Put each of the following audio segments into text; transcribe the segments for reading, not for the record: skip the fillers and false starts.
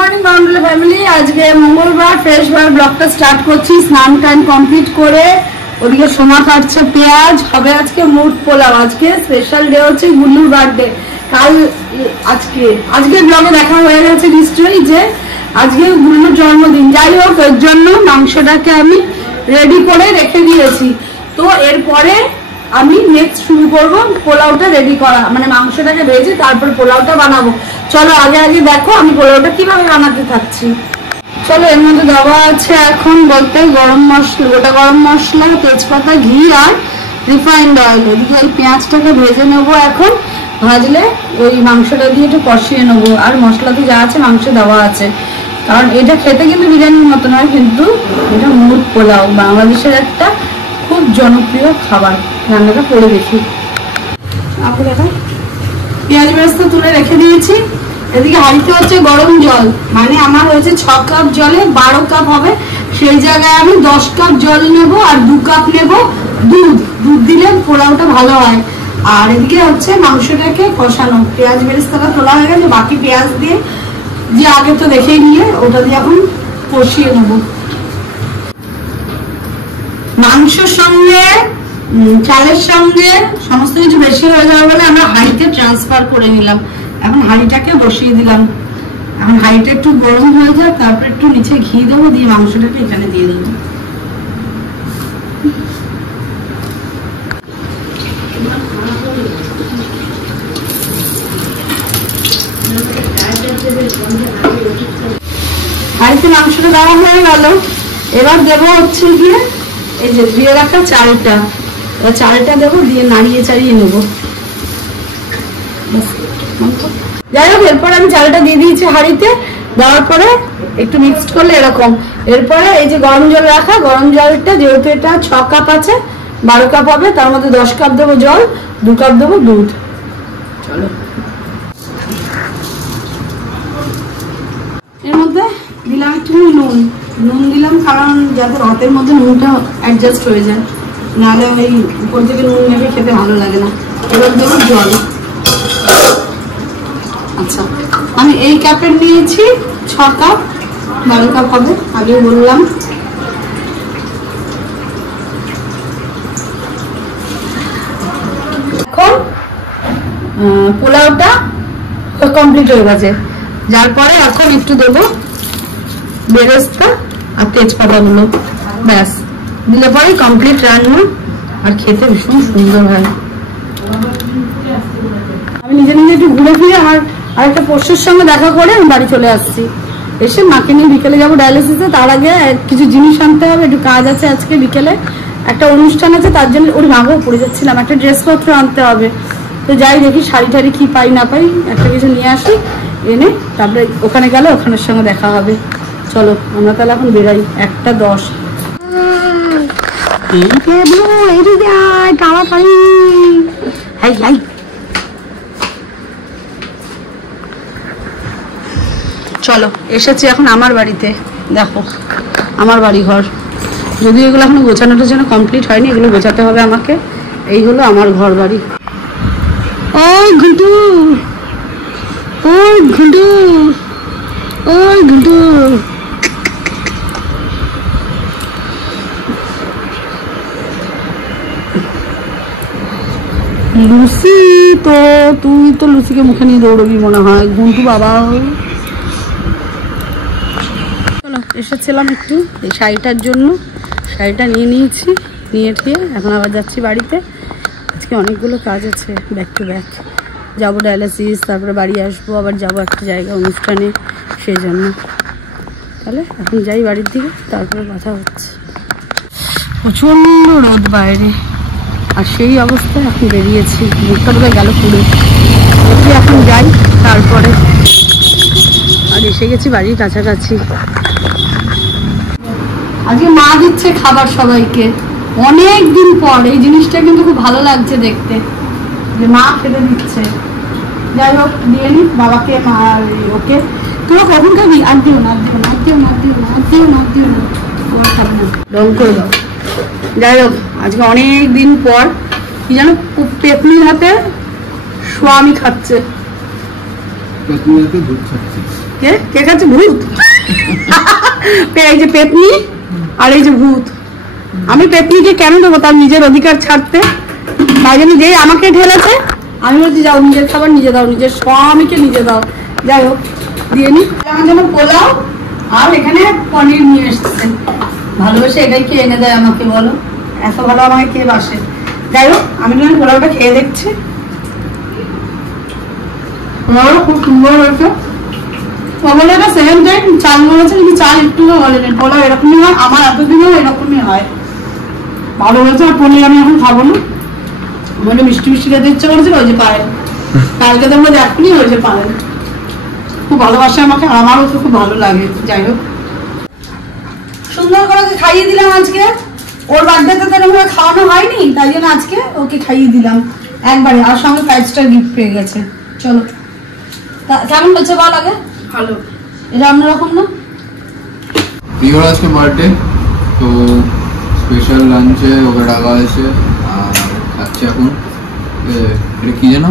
Morning boundary family आज के मंगलवार फ्रेश बार ब्लॉगটা स्टार्ट করছি স্নান টাইম কমপ্লিট করে ওদিকে সোনা কাটছে পেঁয়াজ হবে আজকে মুড পোলাও আজকে স্পেশাল ডে হচ্ছে গুল্লুর বার্থডে কাল আজকে ব্লগে দেখা হয়ে গেছে নিশ্চয়ই যে আজকে গুল্লুর জন্মদিন যাই হোক এর জন্য মাংসটাকে আমি রেডি করে রেখে দিয়েছি তো এরপরে আমি নেক্সট শুরু করব পোলাওটা রেডি করা মানে মাংসটাকে ভেজে তারপর পোলাওটা বানাবো চলো আগে আগে দেখো আমি পোলাওটা কিভাবে বানাতে থাকছি চলো এর মধ্যে দেওয়া আছে এখন বলতে গরম মশলা গোটা গরম মশলা তেজপাতা ঘি আর রিফাইন্ড অয়েল এদিকে এই পেঁয়াজটাকে ভেজে নেব এখন ভাজলে ওই মাংসটা দিয়ে একটু কষিয়ে নেব আর মশলাতে যা আছে মাংসে দেওয়া আছে কারণ এটা খেতে কিন্তু বিরিয়ানির মতো নয় কিন্তু এটা মুড পোলাও বাংলাদেশের একটা খুব জনপ্রিয় খাবার রান্নাটা করে দেখি আপু দেখা পেঁয়াজ বেরেস্তা তুলে রেখে দিয়েছি এদিকে হাঁড়িতে হচ্ছে গরম জল মানে আমার হয়েছে 6 কাপ জলে 12 কাপ হবে সেই জায়গায় আমি 10 কাপ জল নেব আর 2 কাপ নেব দুধ দিলে পোলাওটা ভালো হয় আর এদিকে হচ্ছে মাংসটাকে কষানো পেঁয়াজ বেরেস্তাটা তোলা হয়ে গেছে বাকি পেঁয়াজ দিয়ে যে আগে তো দেখেই নিয়ে ওটা দিয়ে এখন কষিয়ে নেব মাংসের সঙ্গে চালের সঙ্গে সমস্ত কিছু বেশি হয়ে যাবে বলে আমরা হাঁড়িতে ট্রান্সফার করে নিলাম এখন হাঁড়িটাকে বসিয়ে দিলাম এখন হাঁড়িটা একটু গরম হয়ে যায় তারপর একটু নিচে ঘি দেবো দিয়ে মাংসটাকে এখানে দিয়ে দেবো হাঁড়িতে মাংসটা দেওয়া হয়ে গেল এবার দেবো হচ্ছে গিয়ে এই যে দিয়ে রাখা চালটা চালটা দেবো দিয়ে নাড়িয়ে চাড়িয়ে নেবো যাই হোক এরপর আমি চালটা দিয়ে দিয়েছি হাঁড়িতে দেওয়ার পরে একটু মিক্সড করলে এরকম এরপরে এই যে গরম জল রাখা গরম জলটা যেহেতু এটা 6 কাপ আছে 12 কাপ হবে তার মধ্যে 10 কাপ দেবো জল 2 কাপ দেবো দুধ চলো এর মধ্যে দিলাম একটু নুন দিলাম কারণ যাতে রথের মধ্যে নুনটা অ্যাডজাস্ট হয়ে যায় নাহলে ওই উপর থেকে নুন নেবে খেতে ভালো লাগে না এবার দেবো জল আচ্ছা আমি এই কাপের নিয়েছি 6 কাপ 12 কাপ হবে আগে বললাম এখন পোলাওটা কমপ্লিট হয়ে গেছে যার পরে এখন একটু দেবো বেরেস্তা আর তেজপাতা গুলো ব্যাস দিলে পরে কমপ্লিট রান্না আর খেতে ভীষণ সুন্দর হয় আমি নিজে একটু ঘুরে ফিরে আর একটা পোষ্যের সঙ্গে দেখা করে আমি বাড়ি চলে আসছি এসে মাকে নিয়ে বিকেলে যাবো ডায়ালিসিসে তার আগে কিছু জিনিস আনতে হবে একটু কাজ আছে আজকে বিকেলে একটা অনুষ্ঠান আছে তার জন্য ওর মাকেও পড়ে যাচ্ছিলাম একটা ড্রেসপত্র আনতে হবে তো যাই দেখি শাড়ি টাড়ি কি পাই না পাই একটা কিছু নিয়ে আসি এনে তারপরে ওখানে গেলে ওখানের সঙ্গে দেখা হবে চলো আমরা তাহলে এখন বেরাই 1:10 চলো এসেছি এখন আমার বাড়িতে দেখো আমার বাড়ি ঘর যদিও এগুলো এখন গোছানোটার জন্য কমপ্লিট হয়নি এগুলো গোছাতে হবে আমাকে এই হলো আমার ঘর বাড়ি ওই ঘুটু ওই ঘুটু ওই ঘুটু লুসি তো তুই তো লুসিকে মুখে নিয়ে দৌড়বি মনে হয় ঘুন্টু বাবা চলো এসেছিলাম একটু এই শাড়িটার জন্য শাড়িটা নিয়ে নিয়েছি নিয়ে ঠিয়ে এখন আবার যাচ্ছি বাড়িতে আজকে অনেকগুলো কাজ আছে ব্যাক টু ব্যাক যাবো ডায়ালিসিস তারপরে বাড়ি আসবো আবার যাবো একটা জায়গা অনুষ্ঠানে সেই জন্য তাহলে এখন যাই বাড়ির দিকে তারপরে কথা হচ্ছে প্রচণ্ড রোদ বাইরে আর সেই অবস্থায় এখন বেরিয়েছি মুখটা বোধহয় গেল পুরো এখন যাই তারপরে আর এসে গেছি বাড়ির কাছাকাছি আজকে মা দিচ্ছে খাবার সবাইকে অনেক দিন পর এই জিনিসটা কিন্তু খুব ভালো লাগছে দেখতে যে মা খেতে দিচ্ছে যাই হোক দিয়ে নি বাবাকে মা ওকে তোরা কখন খাবি আর দিও না দিও না দিও না দিও না দিও না দিও না তোমার খাবে না রং করে দাও যাই হোক আজকে অনেক দিন পর কি জানো পেতনির হাতে স্বামী খাচ্ছে পেতনির হাতে দুধ খাচ্ছে কে কে খাচ্ছে? ভূত। এই যে পেতনি আর এই যে ভূত। আমি পেতনিকে কেন দেবো তার নিজের অধিকার ছাড়তে? তাই জন্য যেই আমাকে ঠেলেছে আমি বলছি যাও নিজের খাবার নিজে দাও, নিজের স্বামীকে নিজে দাও। যাই হোক দিয়ে নি। আমার জন্য পোলাও আর এখানে পনির নিয়ে এসছে, ভালোবেসে এটাই কে এনে দেয় আমাকে বলো? এত ভালো আমাকে কে বাসে? যাই হোক আমি যখন পোলাওটা খেয়ে দেখছি, পোলাওটা খুব সুন্দর হয়েছে। পোলাওটা সেম টাইম চাল বলেছে কিন্তু চাল একটু বলেনি, পোলাও এরকমই হয়, আমার এতদিনও এরকমই হয়। ভালো হয়েছে। আর পনির আমি এখন খাবো না, আমার মিষ্টি মিষ্টি খেতে ইচ্ছে করেছিল, ওই যে পায়েল কালকে তো আমরা দেখনি, ওই যে পায়েল খুব ভালোবাসে আমাকে, আমারও তো খুব ভালো লাগে। যাই হোক সুন্দর করে খাইয়ে দিলাম আজকে। ওর বার্থডেতে তো এরকম খাওয়ানো হয়নি, তাই জন্য আজকে ওকে খাইয়ে দিলাম একবারে, আর সঙ্গে 5 স্টার গিফট পেয়ে গেছে। চলো কেমন হচ্ছে বল আগে? ভালো। এটা অন্যরকম না? প্রিয়র আজকে বার্থডে, তো স্পেশাল লাঞ্চে ওকে ডাকা হয়েছে আর খাচ্ছে এখন। এটা কি জানো?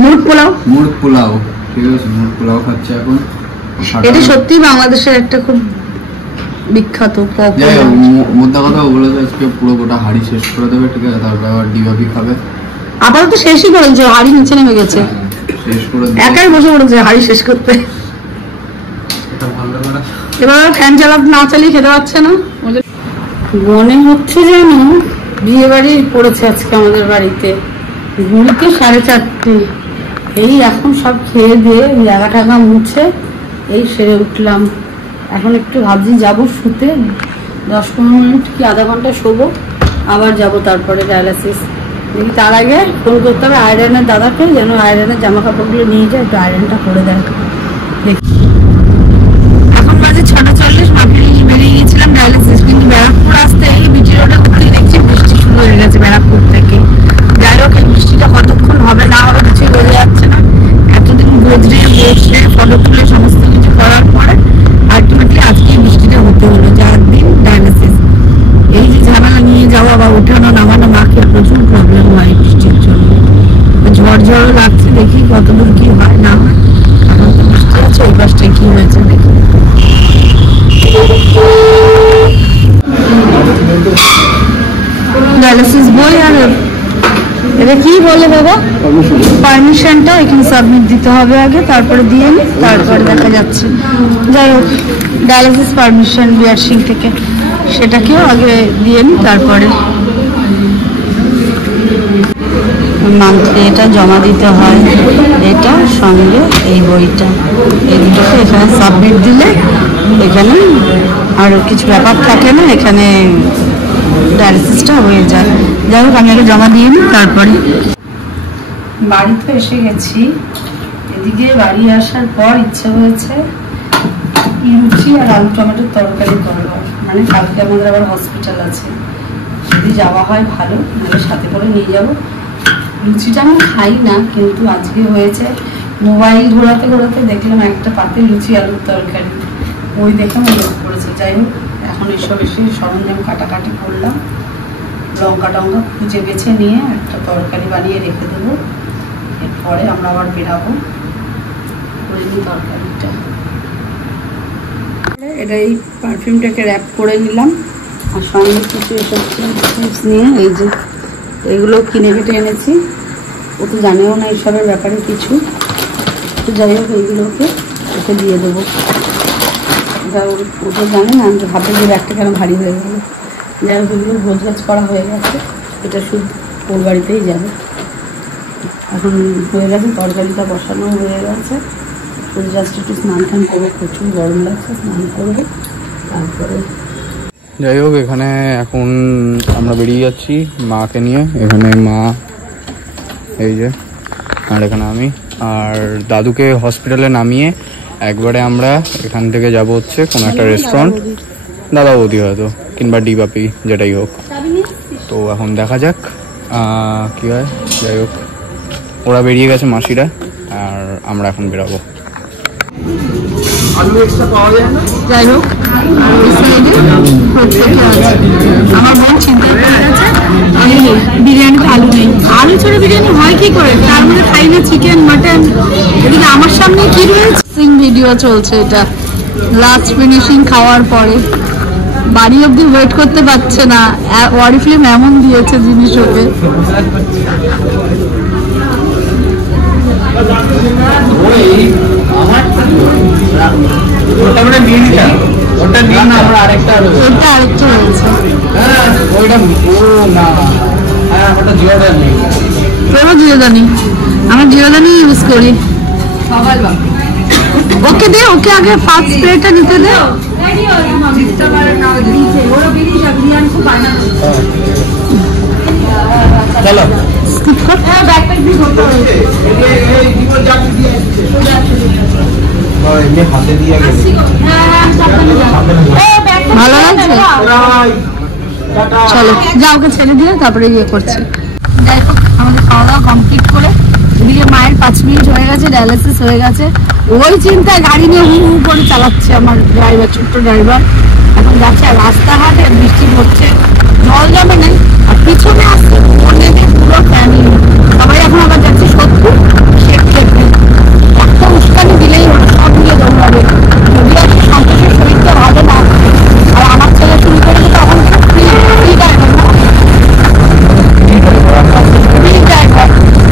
মুরগ পোলাও। মুরগ পোলাও, ঠিক আছে, মুরগ পোলাও খাচ্ছে এখন। এটা সত্যি বাংলাদেশের একটা খুব বিখ্যাত। মোদ্দা কথা বলেছে আজকে পুরো গোটা হাড়ি শেষ করে দেবে, ঠিক আছে, তারপর আবার ডিবাবি খাবে। আপাতত শেষই করেছে, হাড়ি নিচে নেমে গেছে, শেষ করে একাই বসে পড়েছে হাড়ি শেষ করতে। এবার ফ্যান চালাতে না চালিয়ে খেতে পারছে না। মনে হচ্ছে যেন বিয়ে বাড়ি পড়েছে আজকে আমাদের বাড়িতে। ঘুরতে 4:30, এই এখন সব খেয়ে দিয়ে জায়গা টাগা মুছে এই সেরে উঠলাম। এখন একটু ভাবছি যাবো শুতে, 10-15 মিনিট কি আধা ঘন্টা শোবো, আবার যাব তারপরে ডায়ালিসিস। দেখি তার আগে ফোন করতে হবে আয়রনের দাদাকে, যেন আয়রনের জামা কাপড়গুলো নিয়ে যায়, একটু আয়রনটা করে দেয়। দেখি এখন বাজে 6:40, মাকে নিয়ে বেরিয়ে গিয়েছিলাম ডায়ালিসিস, কিন্তু ব্যারাকপুর আসতে এই বিটি রোডে ঘুরতে দেখছি বৃষ্টি শুরু হয়ে গেছে ব্যারাকপুর থেকে। যাই হোক এই বৃষ্টিটা কতক্ষণ হবে না হবে কিছুই বোঝা যাচ্ছে না। এতদিন বদলে বসে ফটো তুলে সমস্ত কিছু করার পরে আলটিমেটলি আজকে বৃষ্টিটা হতে হলো, 4 দিন ডায়ালিসিস। এই যে ঝামেলা নিয়ে যাওয়া বা ওঠানো নামানো, মাকে প্রচুর প্রবলেম হয় বৃষ্টির জন্য। ঝড় ঝড়ও লাগছে, দেখি কতদূর কি হয় না হয়। এখন তো বৃষ্টি আছে, ওই পাশটায় কি হয়েছে দেখি। ডায়ালিসিস বই আর এটা কি বলে বাবা? পারমিশনটা এখানে সাবমিট দিতে হবে আগে, তারপরে দিয়ে নি, তারপরে দেখা যাচ্ছে। যাই হোক ডায়ালিসিস পারমিশন বিআর সিং থেকে, সেটাকেও আগে দিয়ে নি, তারপরে মান্থলি এটা জমা দিতে হয়। এটা সঙ্গে এই বইটা, এই দুটোকে এখানে সাবমিট দিলে এখানে আর কিছু ব্যাপার থাকে না, এখানে ডায়ালিসিসটা হয়ে যায়। যাই হোক আমি আগে জমা দিয়ে নিই, তারপরে বাড়িতে এসে গেছি। এদিকে বাড়ি আসার পর ইচ্ছে হয়েছে লুচি আর আলু টমেটোর তরকারি করবো, মানে কালকে আমাদের আবার হসপিটাল আছে, যদি যাওয়া হয় ভালো, নাহলে সাথে করে নিয়ে যাবো। লুচিটা আমি খাই না, কিন্তু আজকে হয়েছে মোবাইল ঘোরাতে ঘোরাতে দেখলাম একটা পাতে লুচি আলুর তরকারি, ওই দেখে আমার লোভ করেছে। যাই হোক এখন এসব এসে সরঞ্জাম কাটাকাটি করলাম, লঙ্কা টঙ্কা খুঁজে বেছে নিয়ে একটা তরকারি বানিয়ে রেখে দেবো, এরপরে আমরা আবার বেরাবো। করে নিই তরকারিটা। এটা এই পারফিউমটাকে র্যাপ করে নিলাম, আর সঙ্গে কিছু এসব চিপস নিয়ে, এই যে এগুলো কিনে কেটে এনেছি, ও তো জানেও না এইসবের ব্যাপারে কিছু। তো যাই হোক এইগুলোকে ওকে দিয়ে দেবো, এটা ওটা জানে না, আমি ভাবতে যে ব্যাগটা কেন ভারী হয়ে গেল। যাই হোক এগুলো গোছগাছ করা হয়ে গেছে, এটা শুধু ওর বাড়িতেই যাবে। এখন হয়ে গেছে তরকারিটা বসানো হয়ে গেছে, তো জাস্ট একটু স্নান টান করবো, প্রচুর গরম লাগছে, স্নান করবো তারপরে। যাই হোক এখানে এখন আমরা বেরিয়ে যাচ্ছি মাকে নিয়ে। এখানে মা, এই যে, আর এখানে আমি, আর দাদুকে হসপিটালে নামিয়ে একবারে আমরা এখান থেকে যাব হচ্ছে কোনো একটা রেস্টুরেন্ট, দাদা বৌদি হয়তো, কিংবা ডিবাপি, যেটাই হোক। তো এখন দেখা যাক কি হয়। যাই হোক ওরা বেরিয়ে গেছে মাসিরা, আর আমরা এখন বেরাবো। যাই হোক প্রত্যেকে আছে। আমার বোন চিন্তা করে গেছে বিরিয়ানিতে আলু নেই, আলু ছাড়া বিরিয়ানি হয় কি করে, তার মধ্যে খাই না চিকেন মাটন। এদিকে আমার সামনে কি রয়েছে, ভিডিও চলছে, এটা লাস্ট ফিনিশিং খাওয়ার পরে বাড়ি অব্দি ওয়েট করতে পারছে না, ওয়ারি ফিল্ম এমন দিয়েছে জিনিস ওকে। আরেকটা রয়েছে, তোরও জিরোদানি, আমার জিরোদানি ইউজ করি। ওকে দে, ওকে আগে ফার্স্ট স্প্রেটা নিতে দে। চলো স্কিপ কর। ভালো লাগছে, চলো যা, ওকে ছেড়ে দিয়ে তারপরে ইয়ে করছি। যাই হোক আমাদের খাওয়া দাওয়া কমপ্লিট করে এদিকে মায়ের 5 মিনিট হয়ে গেছে, ডায়ালিসিস হয়ে গেছে, ওই চিন্তায় গাড়ি নিয়ে হু হু করে চালাচ্ছে আমার ড্রাইভার, ছোট্ট ড্রাইভার। এখন যাচ্ছে রাস্তাঘাটে, বৃষ্টি পড়ছে, জল জমে নেই, আর পিছনে আসছে পুরো ফ্যামিলি, সবাই এখন আবার যাচ্ছে সত্যি শেখ দেখতে। একটা উস্কানি দিলেই সব নিয়ে দৌড়াবে, যদি আজকে সন্তোষের শরীরটা ভালো না, আর আমার ছেলে চুরি করেছে তখন ফ্রি ড্রাইভার না, ফ্রি ড্রাইভার,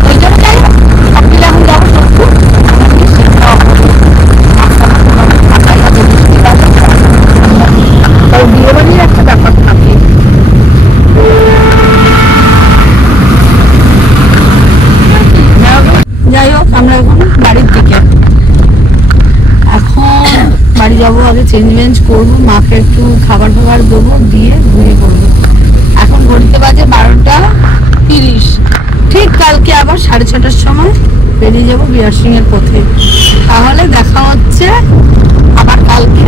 ওই জন্য যাই হোক সব মিলে এখন যাবো সত্যি। বিয়ে বাড়ির একটা ব্যাপার থাকে। যাই হোক আমরা এখন বাড়ির দিকে, এখন বাড়ি যাবো, আগে চেঞ্জ করবো, মাকে একটু খাবার ফাবার দেবো, দিয়ে ঘুমিয়ে পড়বো। এখন ঘড়িতে বাজে 12:30, ঠিক কালকে আবার 6:30টার সময় বেরিয়ে যাবো বিয়ার সিং এর পথে। তাহলে দেখা হচ্ছে আবার কালকে